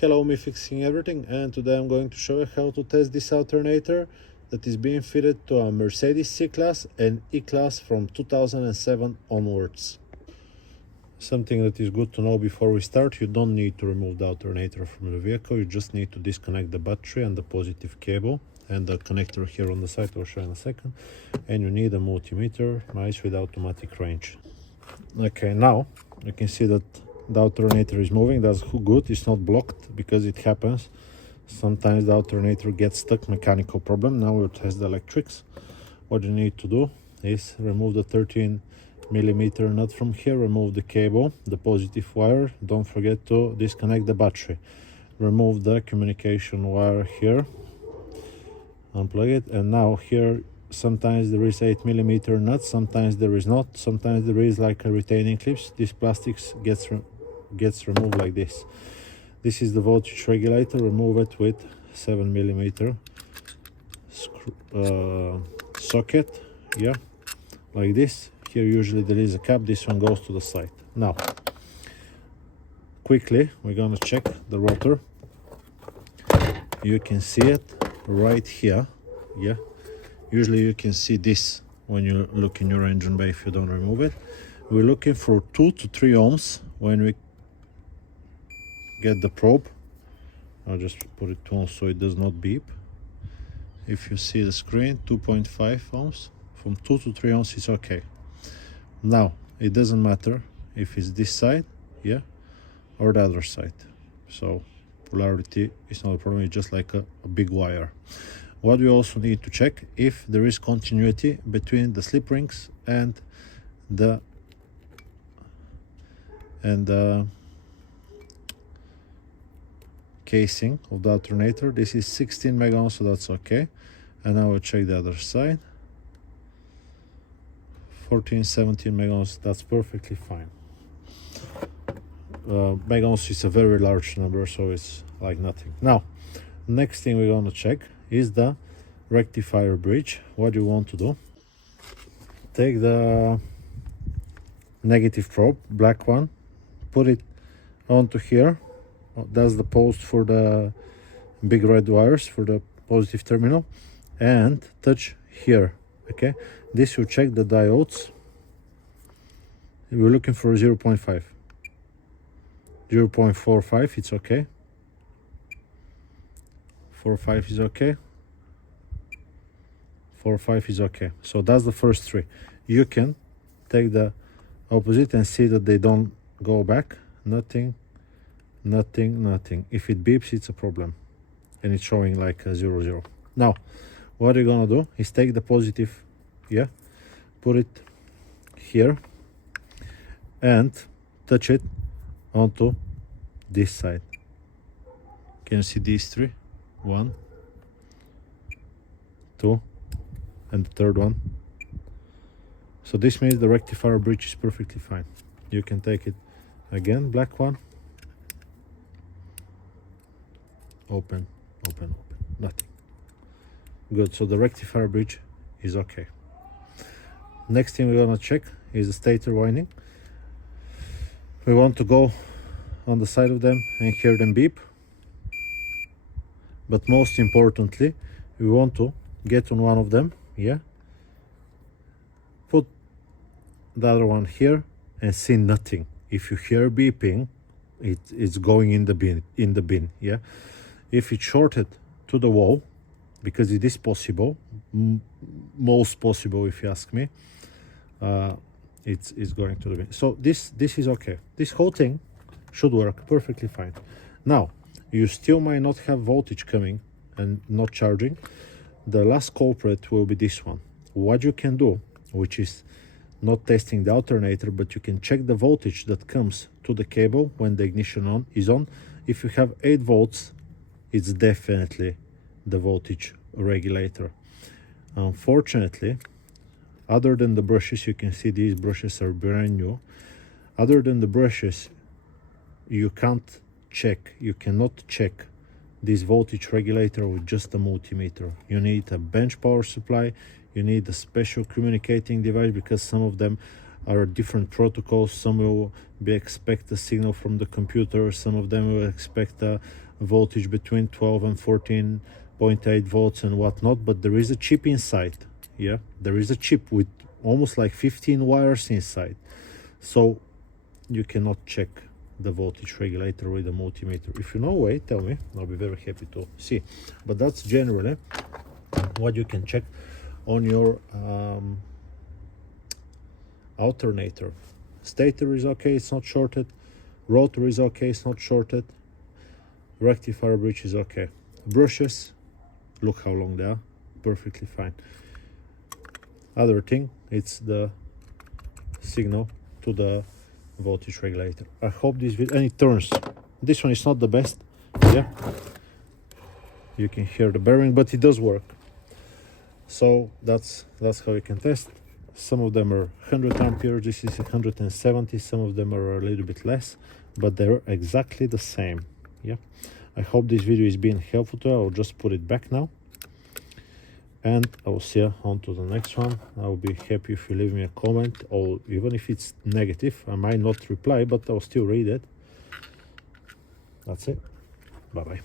Hello, me fixing everything, and today I'm going to show you how to test this alternator that is being fitted to a Mercedes C-Class and E-Class from 2007 onwards. Something that is good to know before we start: you don't need to remove the alternator from the vehicle, you just need to disconnect the battery and the positive cable and the connector here on the side. I'll show you in a second. And you need a multimeter, mice with automatic range. Okay, now you can see that the alternator is moving. That's good, it's not blocked, because it happens. Sometimes the alternator gets stuck, mechanical problem. Now we'll test the electrics. What you need to do is remove the 13mm nut from here, remove the cable, the positive wire. Don't forget to disconnect the battery. Remove the communication wire here, unplug it, and now here sometimes there is 8mm nut, sometimes there is not, sometimes there is like a retaining clips. This plastics gets removed like this. This is the voltage regulator. Remove it with 7mm socket, yeah, like this. Here usually there is a cap, this one goes to the side. Now quickly we're gonna check the rotor. You can see it right here, yeah. Usually you can see this when you look in your engine bay if you don't remove it. We're looking for 2 to 3 ohms when we get the probe. I'll just put it 2 ohms so it does not beep. If you see the screen, 2.5 ohms. From 2 to 3 ohms it's okay. Now it doesn't matter if it's this side, yeah, or the other side. So polarity is not a problem, it's just like a big wire. What we also need to check if there is continuity between the slip rings and the casing of the alternator. This is 16 mega ohms, so that's okay. And now we'll check the other side. 17 mega ohms, that's perfectly fine. Mega ohms is a very large number, so it's like nothing. Now next thing we're going to check is the rectifier bridge. What you want to do: take the negative probe, black one, put it onto here. That's the post for the big red wires for the positive terminal, and touch here. Okay, this will check the diodes. We're looking for 0.5, 0.45, it's okay. 4.5 is okay. 4.5 is okay. So that's the first 3. You can take the opposite and see that they don't go back. Nothing, nothing, nothing. If it beeps, it's a problem, and it's showing like a 0, 0. Now what you're gonna do is take the positive, yeah, put it here and touch it onto this side. Can you see these 3? 1, 2, and the third one. So this means the rectifier bridge is perfectly fine. You can take it again, black one, open, open, open, nothing. Good, so the rectifier bridge is okay. Next thing we're gonna check is the stator winding. We want to go on the side of them and hear them beep. But most importantly, we want to get on one of them, yeah, put the other one here and see nothing. If you hear beeping, it's going in the bin, yeah. If it's shorted to the wall, because it is possible, most possible if you ask me, it's going to the bin. So this is okay. This whole thing should work perfectly fine. Now you still might not have voltage coming and not charging. The last culprit will be this one. What you can do, which is not testing the alternator, but you can check the voltage that comes to the cable when the ignition is on. If you have 8 volts, it's definitely the voltage regulator. Unfortunately, other than the brushes, you can see these brushes are brand new. Other than the brushes, you can't check, you cannot check this voltage regulator with just a multimeter. You need a bench power supply, you need a special communicating device, because some of them are different protocols. Some will expect a signal from the computer, some of them will expect a voltage between 12 and 14.8 volts and whatnot, but there is a chip inside. Yeah, there is a chip with almost like 15 wires inside, so you cannot check the voltage regulator with a multimeter. If you know a way, tell me, I'll be very happy to see. But that's generally what you can check on your alternator. Stator is okay, it's not shorted. Rotor is okay, it's not shorted. Rectifier bridge is okay. Brushes, look how long they are, perfectly fine. Other thing, it's the signal to the voltage regulator. I hope this video, and it turns. This one is not the best. Yeah, you can hear the bearing, but it does work. So that's how you can test. Some of them are 100 amperes, this is 170, some of them are a little bit less, but they're exactly the same. Yeah, I hope this video is being helpful to you. I'll just put it back now, and I will see you on to the next one. I'll be happy if you leave me a comment, or even if it's negative, I might not reply, but I'll still read it. That's it. Bye bye.